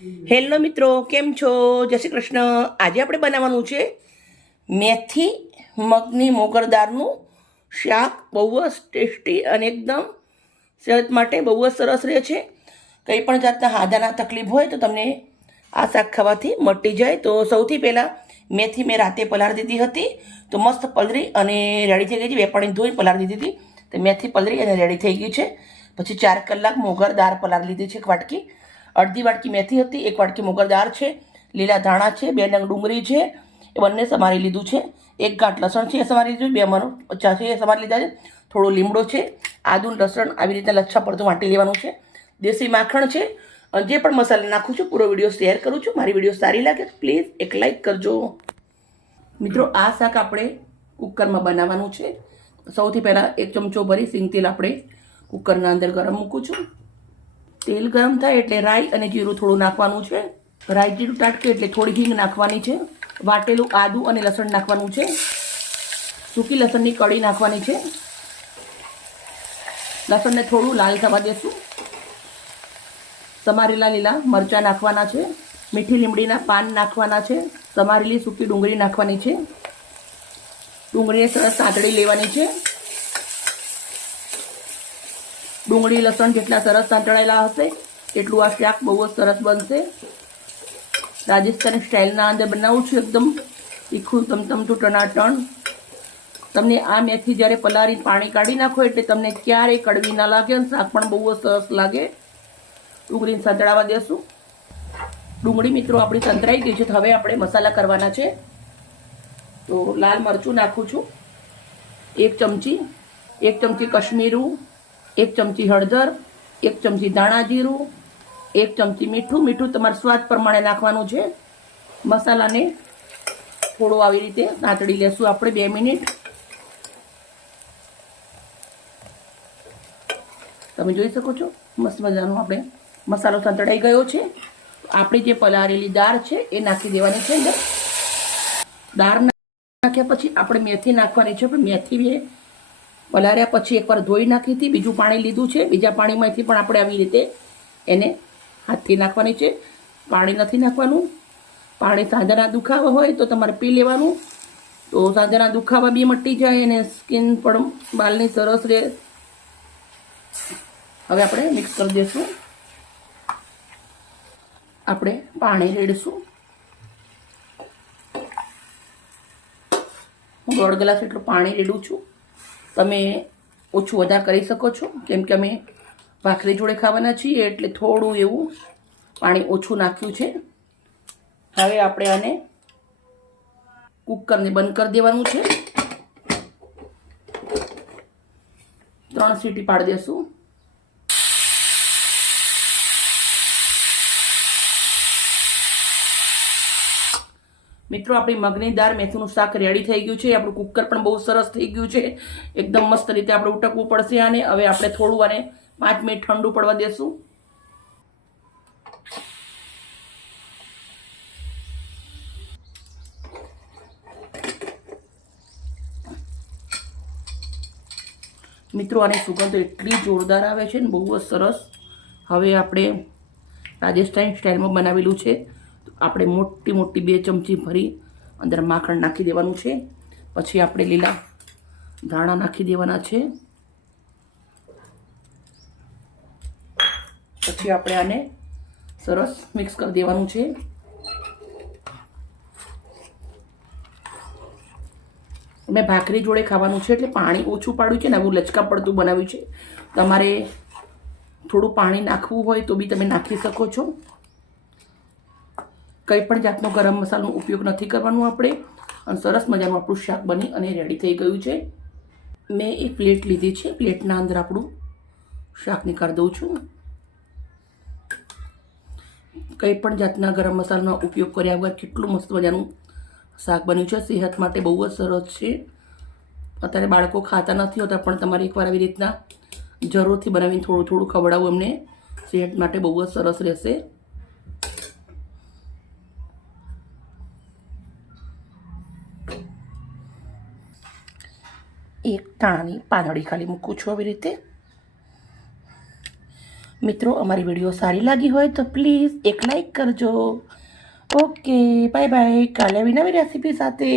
Hello મિત્રો, કેમ છો? જય શ્રી કૃષ્ણ. આજે આપણે બનાવવાનું છે મેથી મગની મોગર દાળનું શાક. બહુ જ ટેસ્ટી અને એકદમ સેહત માટે બહુ જ સરસ રહે છે. કંઈ પણ જાતના હાદાના તકલીફ હોય તો તમને આ શાક ખાવાથી મટી જાય. તો સૌથી પહેલાં મેથી મેં રાતે પલાળી દીધી હતી, તો મસ્ત પલળી અને રેડી થઈ ગઈ છે. બે પાણી ધોઈ પલાળી દીધી હતી, તો મેથી પલળી અને રેડી થઈ ગઈ છે. પછી 4 કલાક મોગર દાળ પલાળી લીધી છે. એક વાટકી, અડધી વાટકી મેથી હતી, 1 વાટકી મોગર દાળ છે, લીલા ધાણા છે, 2 નંગ ડુંગળી છે, એ બંને સમારી લીધું છે. 1 ગાંઠ લસણ છે, એ સમારી લીધું. 2 મણ મરચાં છે, એ સમારી લીધા છે. થોડો લીમડો છે, આદુ લસણ આવી રીતે લચ્છા પડતું વાટી લેવાનું છે. દેશી માખણ છે. જે પણ મસાલા નાખું છું પૂરો વિડીયો શેર કરું છું. મારી વિડીયો સારી લાગે તો પ્લીઝ એક લાઈક કરજો. મિત્રો, આ શાક આપણે કુકરમાં બનાવવાનું છે. સૌથી પહેલાં 1 ચમચો ભરી સિંગ તેલ આપણે કુકરના અંદર ગરમ મૂકું છું. તેલ ગરમ થાય એટલે રાઈ અને જીરું થોડું નાખવાનું છે. રાઈ જીરું ટાટકે એટલે થોડી હિંગ નાખવાની છે. વાટેલું આદુ અને લસણ નાખવાનું છે. સૂકી લસણની કળી નાખવાની છે. લસણને થોડું લાલ થવા દેશું. સમારેલા લીલા મરચાં નાખવાના છે. મીઠી લીમડીના પાન નાખવાના છે. સમારેલી સૂકી ડુંગળી નાખવાની છે. ડુંગળીને સરસ સાંતળી લેવાની છે. ડુંગળી લસણ જેટલા સરસ સાંતળાયેલા હશે એટલું આ શાક બહુ જ સરસ બનશે. રાજસ્થાની સ્ટાઇલના અંદર બનાવું છું, એકદમ તીખું તમતમતું ટનાટણ. તમને આ મેથી જ્યારે પલાળી પાણી કાઢી નાખો એટલે તમને ક્યારેય કડવી ના લાગે અને શાક પણ બહુ જ સરસ લાગે. ડુંગળીને સંતળાવા દેશું. ડુંગળી મિત્રો આપણી સંતળાઈ ગઈ છે. તો હવે આપણે મસાલા કરવાના છે. તો લાલ મરચું નાખું છું 1 ચમચી, 1 ચમચી કશ્મીરું, 1 ચમચી હળદર, 1 ચમચી ધાણા જીરું, 1 ચમચી મીઠું. મીઠું તમારા સ્વાદ પ્રમાણે નાખવાનું છે. મસાલાને થોડો આવી રીતે સાંતળી લેશું આપણે 2 મિનિટ. તમે જોઈ શકો છો મસ્ત મજાનો આપણે મસાલો સંતળાઈ ગયો છે. આપણી જે પલાળેલી દાળ છે એ નાખી દેવાની છે અંદર. દાળ નાખ્યા પછી આપણે મેથી નાખવાની છે. પણ મેથી પલાળ્યા પછી એકવાર ધોઈ નાખી હતી, બીજું પાણી લીધું છે. બીજા પાણીમાંથી પણ આપણે આવી રીતે એને હાથથી નાખવાની છે. પાણી નથી નાખવાનું. પાણી સાંધાના દુખાવા હોય તો તમારે પી લેવાનું, તો સાંધાના દુખાવા બી મટી જાય અને સ્કિન પણ બાલની સરસ રહે. હવે આપણે મિક્સ કરી દઈશું. આપણે પાણી રેડીશું. હું 1.5 ગ્લાસ એટલું પાણી રેડું છું. તમે ઓછું વધારે કરી શકો છો, કેમ કે અમે ભાખરી જોડે ખાવાના છીએ એટલે થોડું એવું પાણી ઓછું નાખ્યું છે. હવે આપણે આને કુકરને બંધ કરી દેવાનું છે. 3 સીટી પાડી દેશું. મિત્રો, આપણી મગની દાળ મેથીનું શાક રેડી થઈ ગયું છે. આપણું કુકર પણ બહુ સરસ થઈ ગયું છે. એકદમ મસ્ત રીતે આપણે ઉટકવું પડશે આને. હવે આપણે થોડું આને 5 મિનિટ ઠંડુ પડવા દેશું. મિત્રો, આની સુગંધ એટલી જોરદાર આવે છે ને, બહુ જ સરસ. હવે આપણે રાજસ્થાની સ્ટાઇલમાં બનાવેલું છે. આપણે મોટી મોટી 2 ચમચી ભરી અંદર માખણ નાખી દેવાનું છે. પછી આપણે લીલા ધાણા નાખી દેવાના છે. પછી આપણે આને સરસ મિક્સ કરી દેવાનું છે. મેં ભાખરી જોડે ખાવાનું છે એટલે પાણી ઓછું પાડ્યું છે ને, આવું લચકા પડતું બનાવ્યું છે. તમારે થોડું પાણી નાખવું હોય તો બી તમે નાખી શકો છો. કંઈ પણ જાતનો ગરમ મસાલાનો ઉપયોગ નથી કરવાનો આપણે. અને સરસ મજાનું આપણું શાક બની અને રેડી થઈ ગયું છે. મેં એક પ્લેટ લીધી છે. પ્લેટના અંદર આપણું શાક નીકાળી દઉં છું. કંઈ પણ જાતના ગરમ મસાલાનો ઉપયોગ કર્યા વગર કેટલું મસ્ત મજાનું શાક બન્યું છે. સેહત માટે બહુ જ સરસ છે. અત્યારે બાળકો ખાતા નથી હોતા, પણ તમારે એકવાર આવી રીતના જરૂરથી બનાવીને થોડું થોડું ખવડાવવું એમને. સેહત માટે બહુ જ સરસ રહેશે. એક ધાણાની પાંદડી ખાલી મૂકું છું આવી રીતે. મિત્રો અમારી વિડીયો સારી લાગી હોય તો પ્લીઝ એક લાઈક કરજો. Okay bye bye. કાલે આવી નવી રેસીપી સાથે.